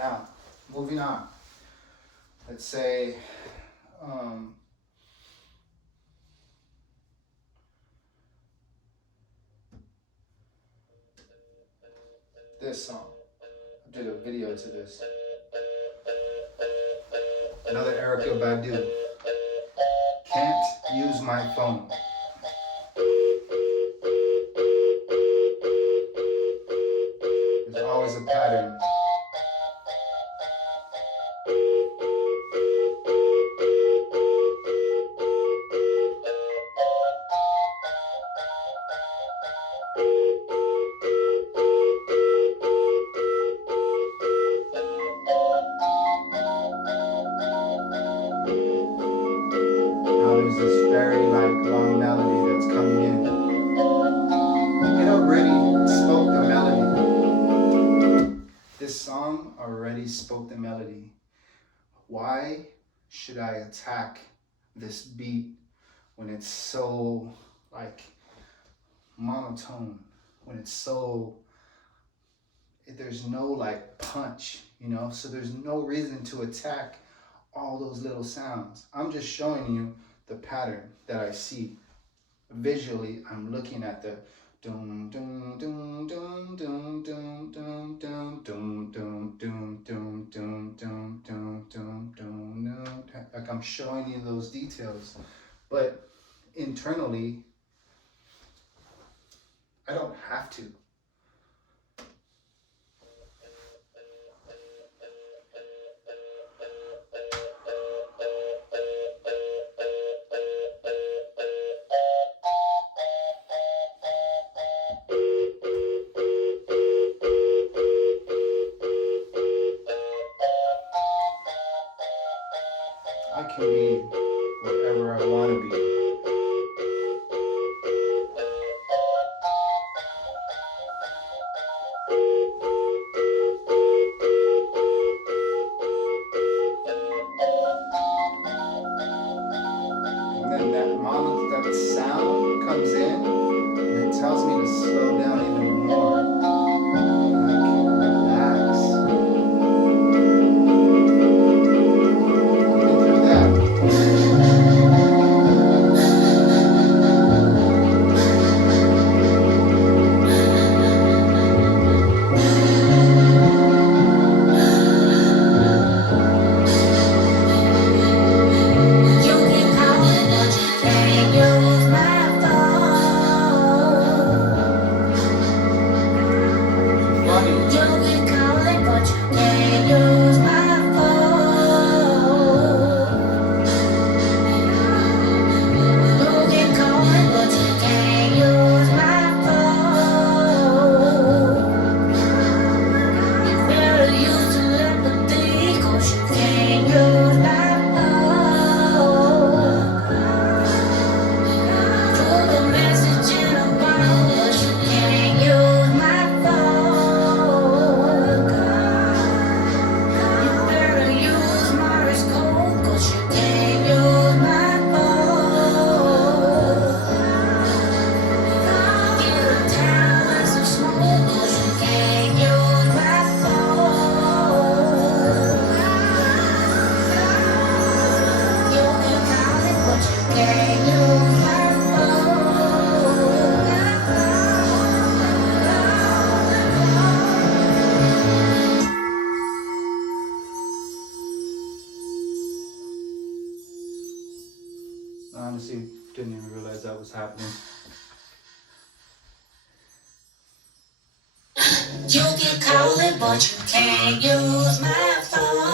Now, moving on. Let's say, this song. I did a video to this. Another Erykah Badu. Can't use my phone. There's always a pattern. Now there's this very long melody that's coming in. It already spoke the melody. This song already spoke the melody. Why should I attack this beat when it's so monotone, when it's so, there's no punch, so there's no reason to attack all those little sounds. I'm just showing you the pattern that I see. Visually, I'm looking at the dum dum dum dum dum dum dum dum dum dum dum dum dum dum dum dum dum. Like I'm showing you those details, but internally, I don't have to. I can be wherever I want to be. And then that sound comes in and it tells me to slow down even more. Relax. Even through that. Honestly, didn't even realize that was happening. You can call it, but you can't use my phone.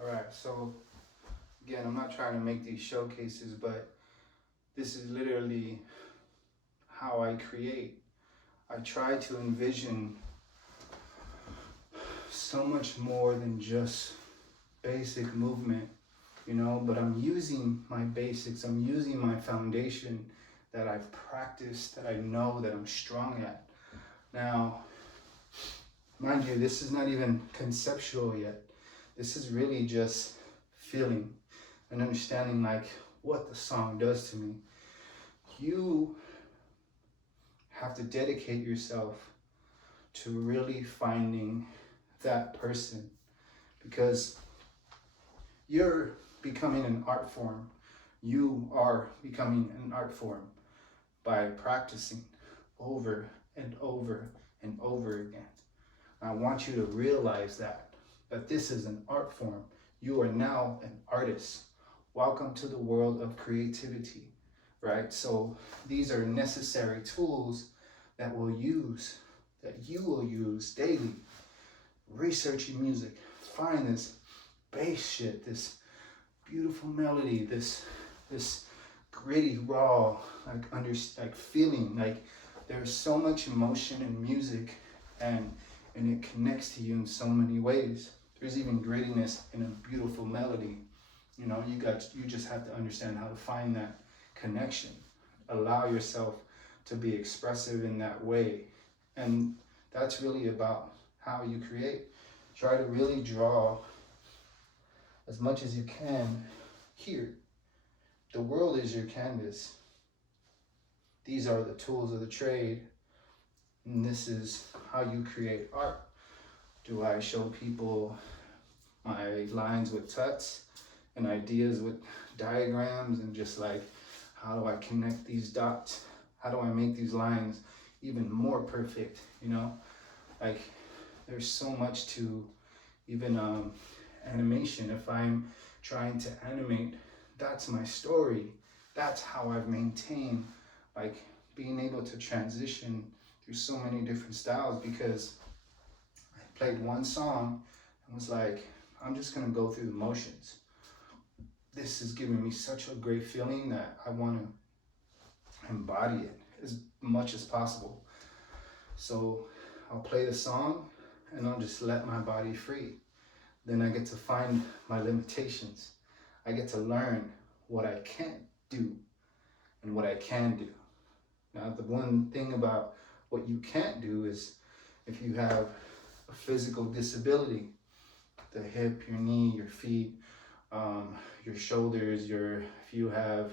Alright, so again, I'm not trying to make these showcases, but this is literally how I create. I try to envision so much more than just basic movement, but I'm using my basics, I'm using my foundation that I've practiced, that I know that I'm strong at. Now, mind you, this is not even conceptual yet. This is really just feeling and understanding like what the song does to me. You have to dedicate yourself to really finding that person, because you're becoming an art form. You are becoming an art form by practicing over and over and over again. I want you to realize that this is an art form. You are now an artist. Welcome to the world of creativity, right? So these are necessary tools that you will use daily. Researching music, find this bass shit, this beautiful melody, this gritty, raw, like feeling. Like there's so much emotion in music, and it connects to you in so many ways. There's even grittiness in a beautiful melody. You know, you just have to understand how to find that connection. Allow yourself to be expressive in that way. And that's really about how you create. Try to really draw as much as you can here. The world is your canvas. These are the tools of the trade, and this is how you create art. Do I show people my lines with tuts and ideas with diagrams, and just like, how do I connect these dots? How do I make these lines even more perfect? You know, like there's so much to even animation. If I'm trying to animate, that's my story. That's how I've maintained like being able to transition through so many different styles, because I played one song and was like, I'm just gonna go through the motions. This is giving me such a great feeling that I want to embody it as much as possible. So I'll play the song and I'll just let my body free. Then I get to find my limitations. I get to learn what I can't do and what I can do. Now, the one thing about what you can't do is if you have a physical disability, the hip, your knee, your feet, your shoulders, if you have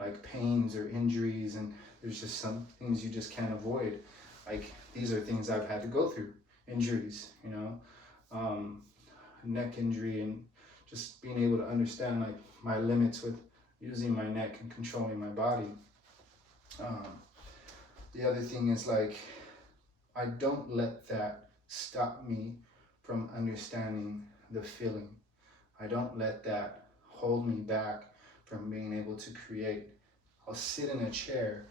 like pains or injuries, and there's just some things you just can't avoid. Like these are things I've had to go through, injuries, you know, neck injury, and just being able to understand like my limits with using my neck and controlling my body. The other thing is like, I don't let that stop me from understanding the feeling. I don't let that hold me back from being able to create. I'll sit in a chair,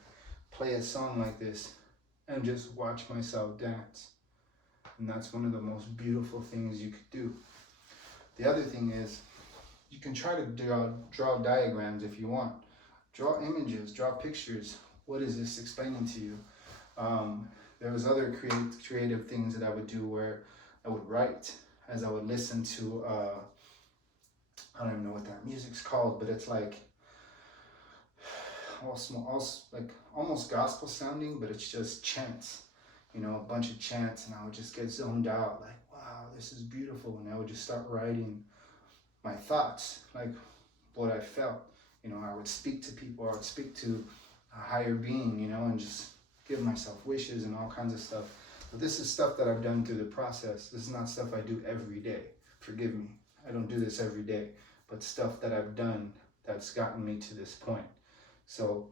play a song like this, and just watch myself dance. And that's one of the most beautiful things you could do. The other thing is, you can try to draw diagrams if you want. Draw images, draw pictures. What is this explaining to you? There was other creative things that I would do where I would write as I would listen to, I don't even know what that music's called, but it's like almost gospel sounding, but it's just chants, you know, a bunch of chants, and I would just get zoned out, like, wow, this is beautiful, and I would just start writing my thoughts, like what I felt. You know, I would speak to people, I would speak to a higher being, you know, and just give myself wishes and all kinds of stuff. But this is stuff that I've done through the process. This is not stuff I do every day. Forgive me, I don't do this every day, but stuff that I've done that's gotten me to this point. So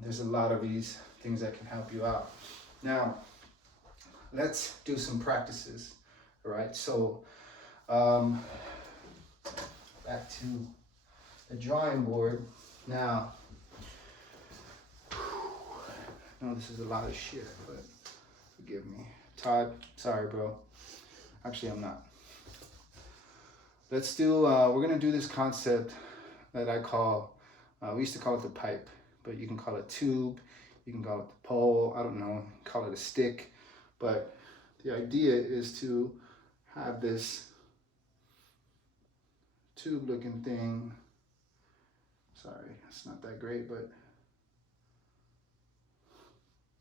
there's a lot of these things that can help you out. Now, let's do some practices, all right? So back to the drawing board. Now, I know this is a lot of shit, but forgive me. Todd, sorry, bro. Actually, I'm not. Let's do, we're gonna do this concept that I call, we used to call it the pipe, but you can call it tube, you can call it the pole, I don't know, call it a stick. But the idea is to have this tube looking thing. Sorry, it's not that great, but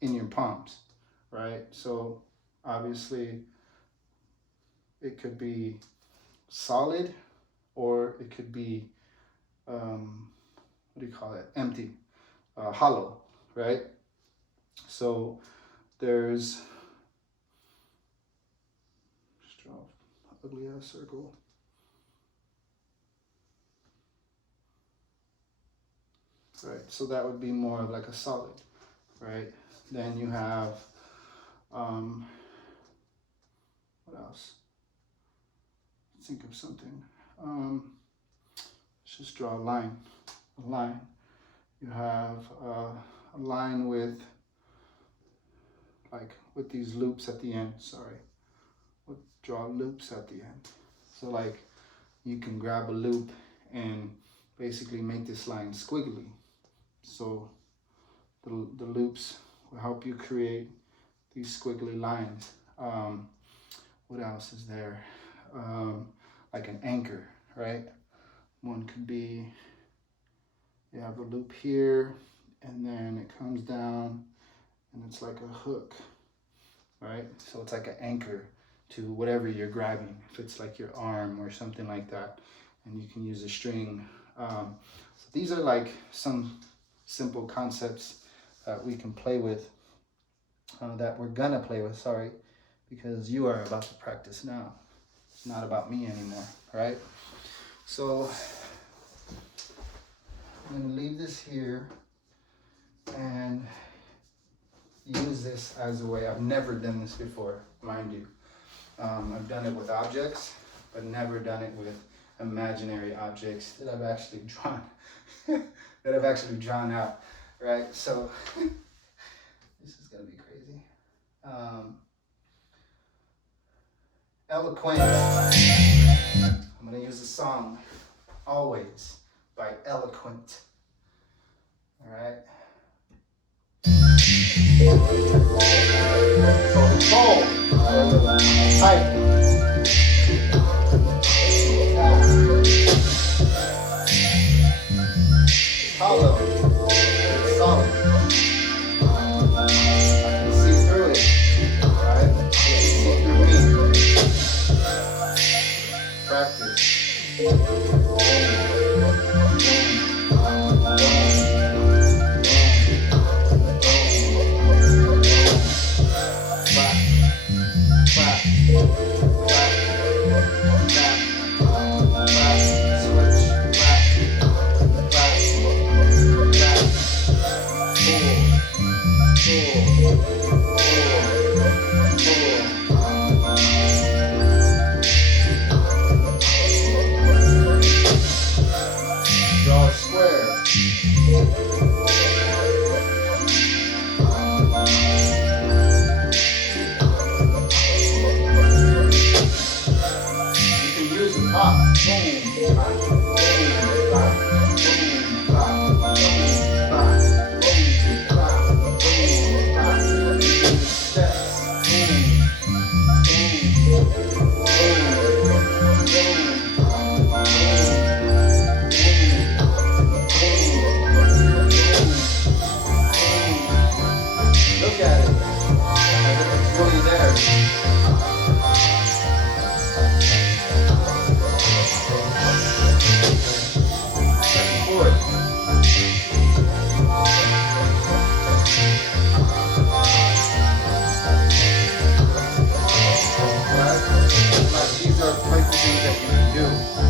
in your palms, right? So obviously it could be solid or it could be, what do you call it? Empty, hollow, right? So there's, just draw an ugly ass circle. Right, so that would be more of like a solid, right? Then you have, what else? Let's think of something. Let's just draw a line. A line. You have a line with, like, with these loops at the end. Sorry, we'll draw loops at the end. So like, you can grab a loop and basically make this line squiggly. So the loops will help you create these squiggly lines. What else is there? Like an anchor, right? One could be, you have a loop here, and then it comes down, and it's like a hook, right? So it's like an anchor to whatever you're grabbing, if it's like your arm or something like that, and you can use a string. So these are like some simple concepts that we can play with, that we're gonna play with, sorry, because you are about to practice now. It's not about me anymore, right? So I'm gonna leave this here and use this as a way. I've never done this before, mind you. I've done it with objects, but never done it with imaginary objects that I've actually drawn, out, right? So this is gonna be crazy. Eloquent. I'm gonna use a song, Always, by Eloquent. All right. So the tone, or the type, it's hollow, it's solid. I can see through it, right? You can see through me. Practice. Draw a square. You can use a pop. Boom, pop, boom, pop, boom, pop, boom, pop, boom, pop, boom, pop. You can use steps. Boom, boom, boom, boom. Look at it, as if it's really there. Second chord. Like these are type of things that you can do.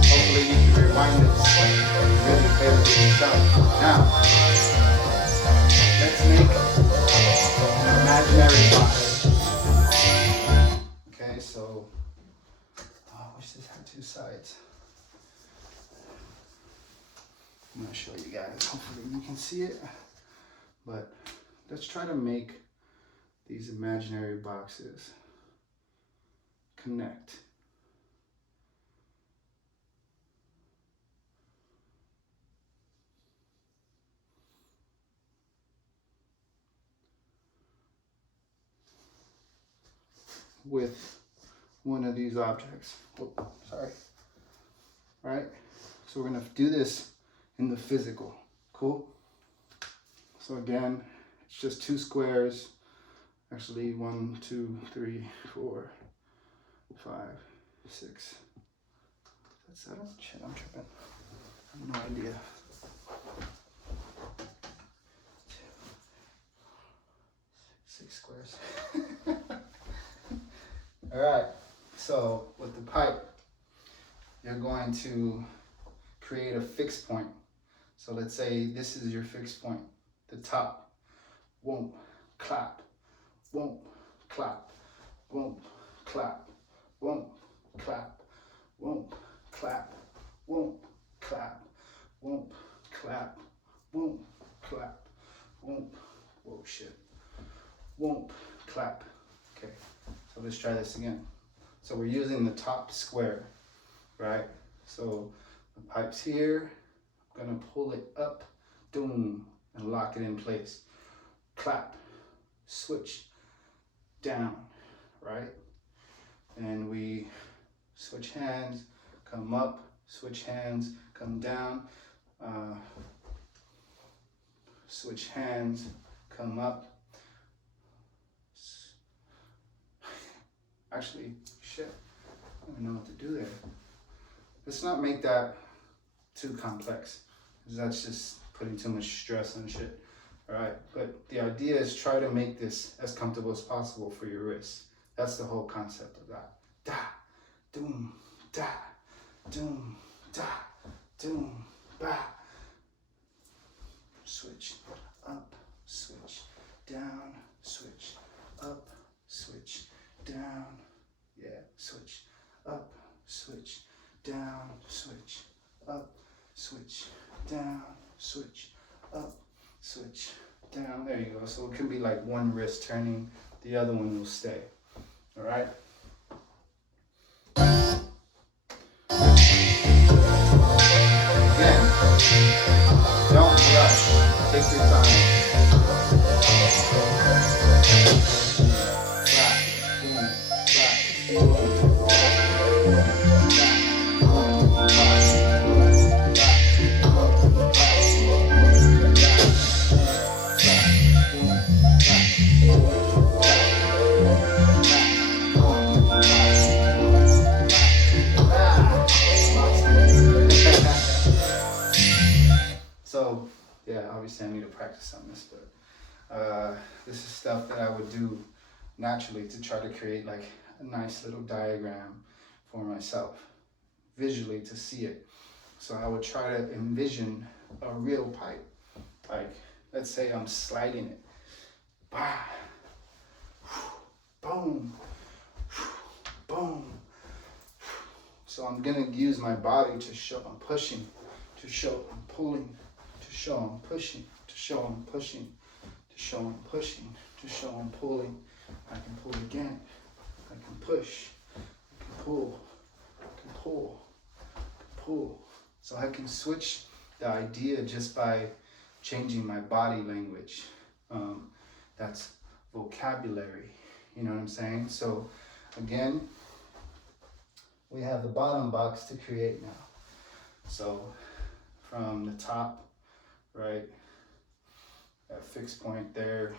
Hopefully you can rewind this and really play with it yourself. Now, let's make an imaginary box. Okay, so I wish this had two sides. I'm gonna show you guys. Hopefully you can see it. But let's try to make these imaginary boxes connect. With one of these objects. Oh, sorry. All right, so we're gonna do this in the physical. Cool? So again, it's just two squares. Actually, 1, 2, 3, 4, 5, 6. That's 7. Shit, I'm tripping. I have no idea. 6 squares. All right. So with the pipe, you're going to create a fixed point. So let's say this is your fixed point, the top. Won't clap, won't clap, won't clap, won't clap, won't clap, won't clap, won't clap, won't clap, won't, whoa shit, won't clap. Okay, so let's try this again. So we're using the top square, right? So the pipe's here, I'm gonna pull it up, doom, and lock it in place. Clap, switch, down, right? And we switch hands, come up, switch hands, come down, switch hands, come up. Actually, shit, I don't even know what to do there. Let's not make that too complex, because that's just putting too much stress and shit. All right, but the idea is try to make this as comfortable as possible for your wrists. That's the whole concept of that. Da, doom, da, doom, da, doom, ba. Switch up, switch down, switch up, switch down. Yeah, switch up, switch down, switch up, switch down, switch up, switch down. There you go. So it can be like one wrist turning, the other one will stay. All right. Again, don't rush. Take your time. Clap, boom, clap, boom, So, yeah, obviously I need to practice on this, but this is stuff that I would do naturally to try to create like a nice little diagram for myself, visually to see it. So I would try to envision a real pipe. Like, let's say I'm sliding it. Bah, boom, boom. So I'm gonna use my body to show I'm pushing, to show I'm pulling, to show I'm pushing, to show I'm pushing, to show I'm pushing, to show I'm pulling. I can pull again. I can push. I can pull. I can pull. I can pull. So I can switch the idea just by changing my body language. That's vocabulary. You know what I'm saying? So again, we have the bottom box to create now. So from the top, right, that fixed point there,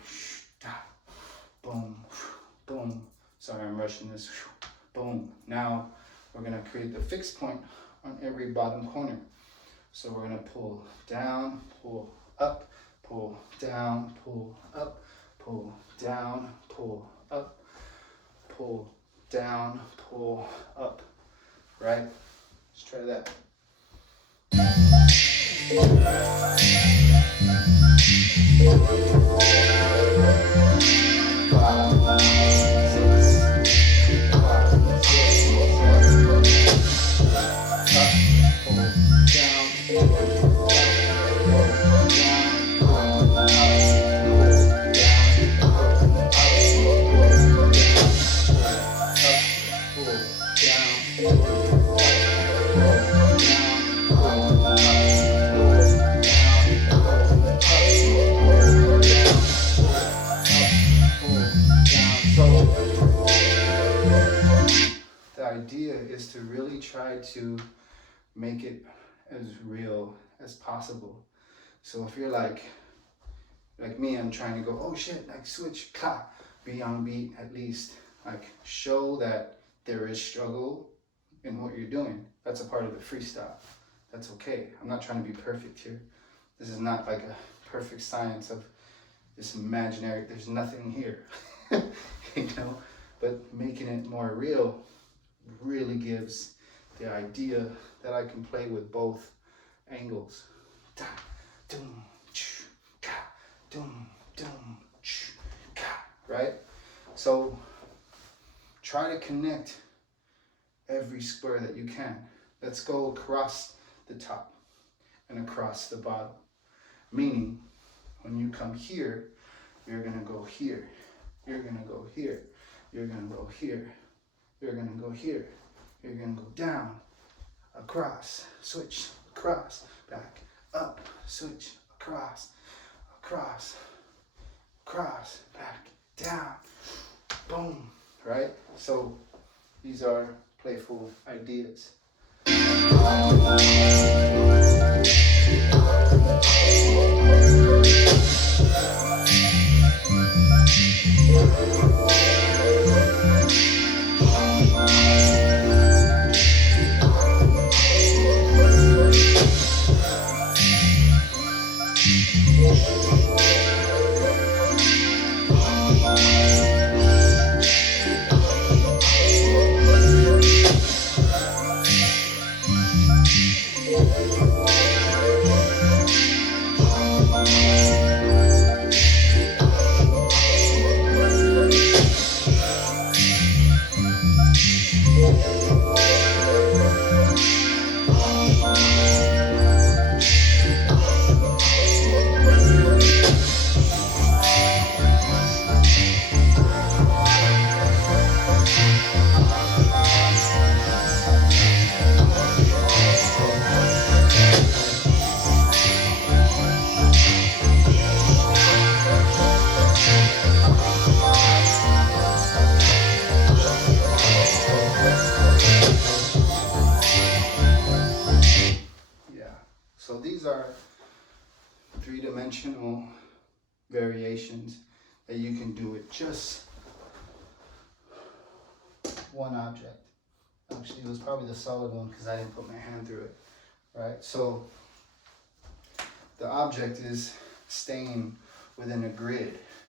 boom, boom. Sorry, I'm rushing this. Boom. Now we're gonna create the fixed point on every bottom corner. So we're gonna pull down, pull up, pull down, pull up, pull down, pull up, pull down, pull up. Right? Let's try that. 5, 6, 5, 6, 7. Up, pull down, pull up, pull down, pull up, to really try to make it as real as possible. So if you're like me, I'm trying to go, oh shit, like switch, clap, be on beat at least. Like show that there is struggle in what you're doing. That's a part of the freestyle. That's okay. I'm not trying to be perfect here. This is not like a perfect science of this imaginary, there's nothing here, you know? But making it more real really gives the idea that I can play with both angles. Da, dum, ch, ka, dum, ch, ka, right? So try to connect every square that you can. Let's go across the top and across the bottom. Meaning, when you come here, you're gonna go here. You're gonna go here. You're gonna go here. You're gonna go here. You're gonna go down, across, switch, across, back, up, switch, across, across, across, back, down, boom, right? So these are playful ideas. So these are three-dimensional variations that you can do with just one object. Actually, it was probably the solid one because I didn't put my hand through it, right? So the object is staying within a grid.